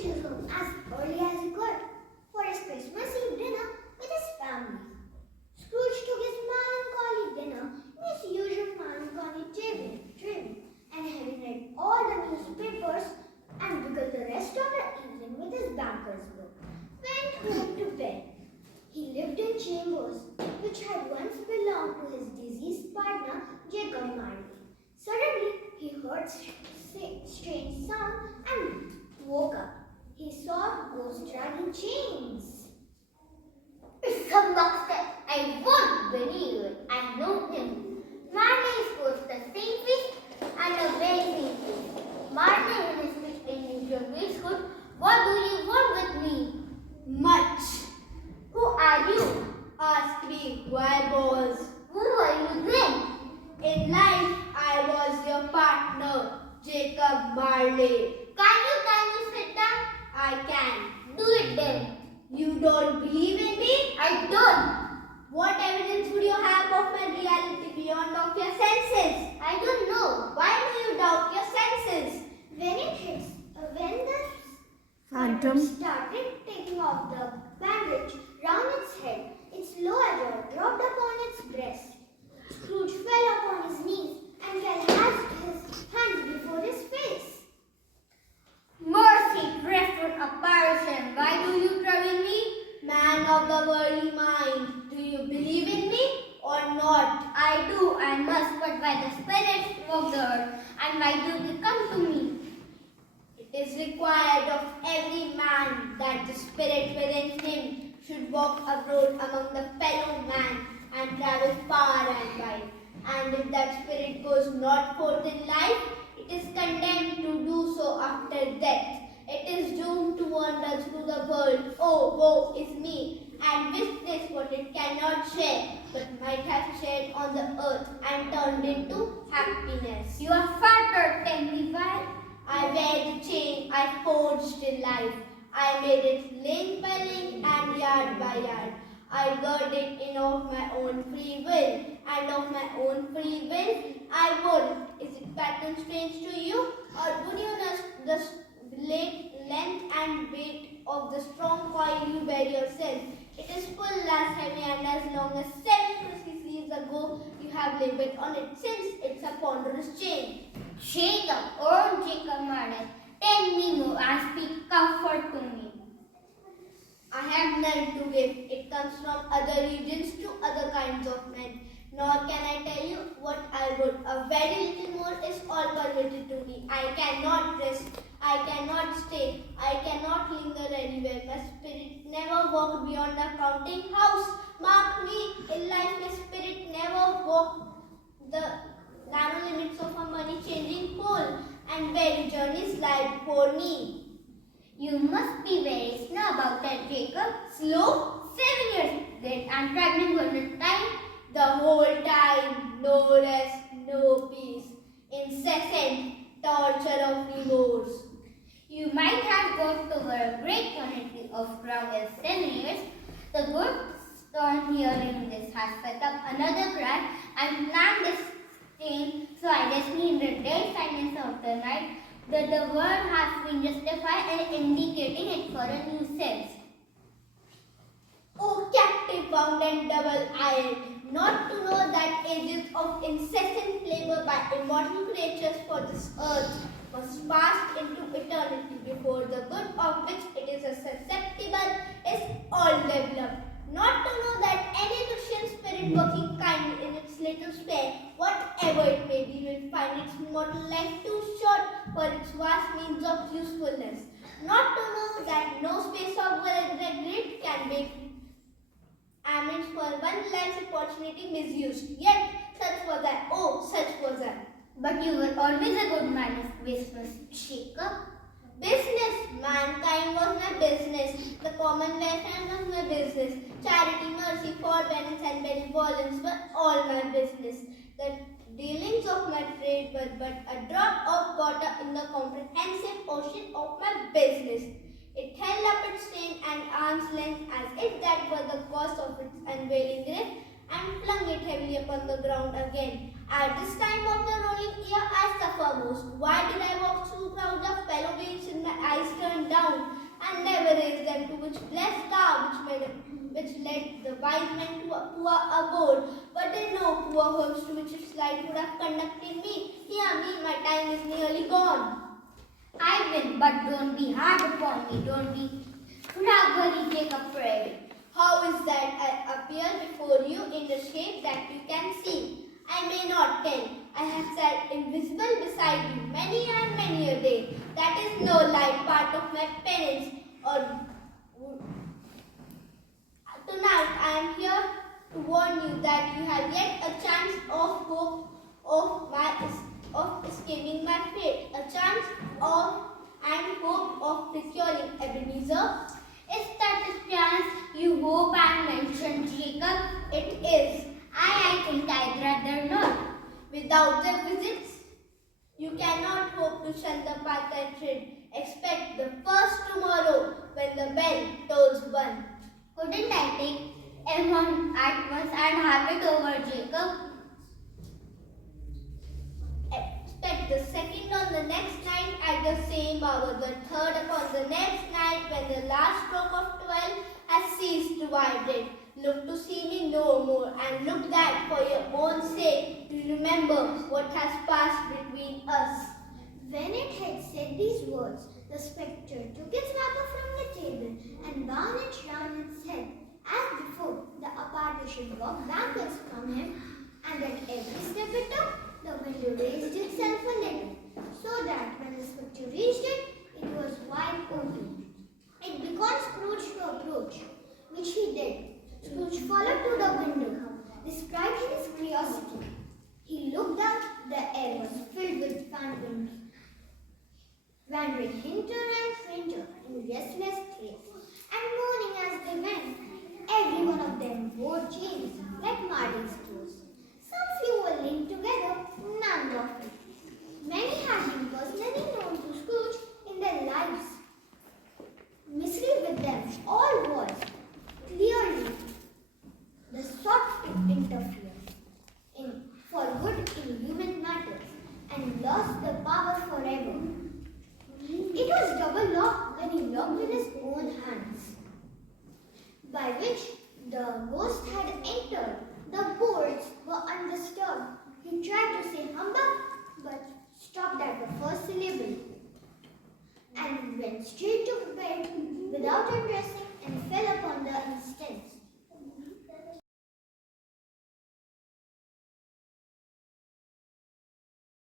reached his home as early as he could for his Christmas Eve dinner with his family. Scrooge took his melancholy dinner in his usual melancholy trim, and having read all the newspapers and begun the rest of the evening with his banker's book, went home to bed. He lived in chambers which had once belonged to his deceased partner, Jacob Marley. Suddenly, he heard strange sound and woke up. He saw ghosts dragging chains. It's a monster. I won't believe it. I know him. Marley is both the same fish and a very same fish. Marley in his fish in your waistcoat. What do you want with me? Much. Who are you? Ask me who I was. Who are you then? In life, I was your partner, Jacob Marley. Can you sit down? I can. Do it then. You don't believe in me? I don't. What evidence would you have of my reality beyond of your senses? I don't know. Why do you doubt your senses? When the Phantom started taking off the bandage round its head, its lower jaw dropped upon its breast. Scrooge fell upon his knees and held his hands before his face. Mercy, dreadful apparition. Why do you trouble me? Man of the worldly mind, do you believe in me or not? I do, I must, but by the spirits of the earth, and why do they come to me? It is required of every man that the spirit within him should walk abroad among the fellow man and travel far and wide. And if that spirit goes not forth in life, it is condemned to do so after death. It is doomed to wander through the world. Oh, woe is me! And with this what it cannot share, but might have shared on the earth and turned into happiness. You are flattered, Temple. I wear the chain I forged in life. I made it link by link and yard by yard. I girded it in of my own free will, and of my own free will I would. Is it pattern strange to you, or would you know the length and weight of the strong coil you wear yourself? It is full as heavy and as long as 7 years ago you have labored on it, since it's a ponderous chain. Jacob, oh Jacob Marley, tell me more and speak comfort to me. I have none to give. It comes from other regions to other kinds of men. Nor can I tell you what I would. A very little more is all permitted to me. I cannot rest. I cannot stay. I cannot linger anywhere. My spirit never walked beyond a counting house. Mark me, in life my spirit never walked the narrow limits of a money-changing pole, and very journeys lie before me. You must be very slow about that, Jacob. Slow? 7 years dead and traveling all the time. The whole time, no rest, no peace, incessant torture of remorse. You might have got over a great quantity of ground in 7 years. The good stone hearing this has set up another crack and planned this stain, so I just need the dead silence of the night that the word has been justified and indicating it for a new sense. O captive bound and double-ironed, not to know that ages of incessant labor by immortal creatures for this earth must pass into eternity before the good of which it is susceptible is all developed. Not to know that any Christian spirit working kindly in its little sphere, whatever it may be, will find its mortal life too short for its vast means of usefulness. Not to know that no space of regret can be amends for one life's opportunity misused. Yet, such was I. Oh, such was I. But you were always a good man of business, Jacob. Business. Mankind was my business. The common welfare was my business. Charity, mercy, forbearance and benevolence were all my business. The dealings of my trade were but a drop of water in the comprehensive ocean of my business. It held up its chain and arm's length as if that were the cause of its unveiling grip, and flung it heavily upon the ground again. At this time of the rolling year I suffer most. Why did I walk through crowds of fellow beings with my eyes turned down, and never raised them to which blessed star which led the wise men to a poor abode. But they know poor homes to which its light would have conducted me. Hear me, my time is nearly gone. I will, but don't be hard upon me. Don't be Ragari Jacob prayed. How is that I appear before you in the shape that you can see? I may not tell. I have sat invisible beside you many and many a day. That is no light part of my penance. Or tonight I am here to warn you that you have yet a chance of hope of escaping my fate, a chance of and hope of procuring Ebenezer. Is that the chance you hope and mentioned, Jacob? It is. I think I'd rather not. Without the visits, you cannot hope to shun the path I tread. Expect the first tomorrow when the bell tolls one. Couldn't I take M1 at once and have it over, Jacob? Expect the second on the next night at the same hour, the third upon the next night when the last stroke of 12 has ceased to vibrate. Look to see me no more, and look that for your own sake you remember what has passed between us. When it had said these words, the spectre took its wrapper from the table and bound it round its head. As before, the apparition walked backwards from him, and at every step it took, the window raised itself a little, so that when the spectre reached it, it was wide open. It beckoned Scrooge to approach, which he did. Scrooge followed to the window, described his curiosity. He looked out, the air was filled with phantoms, wandering hinter and stranger in restless thrill, and moaning as they went. Every one of them wore chains like Marley's clothes. Some few were linked together, none lawful. Many had been personally known to Scrooge in their lives. Misery with them all was clearly the sought to interfere for good in human matters and lost the power forever. It was double locked when he locked with his own hands, by which the ghost had entered. The boards were undisturbed. He tried to say humbug, but stopped at the first syllable, and went straight to bed without undressing and fell upon the instant.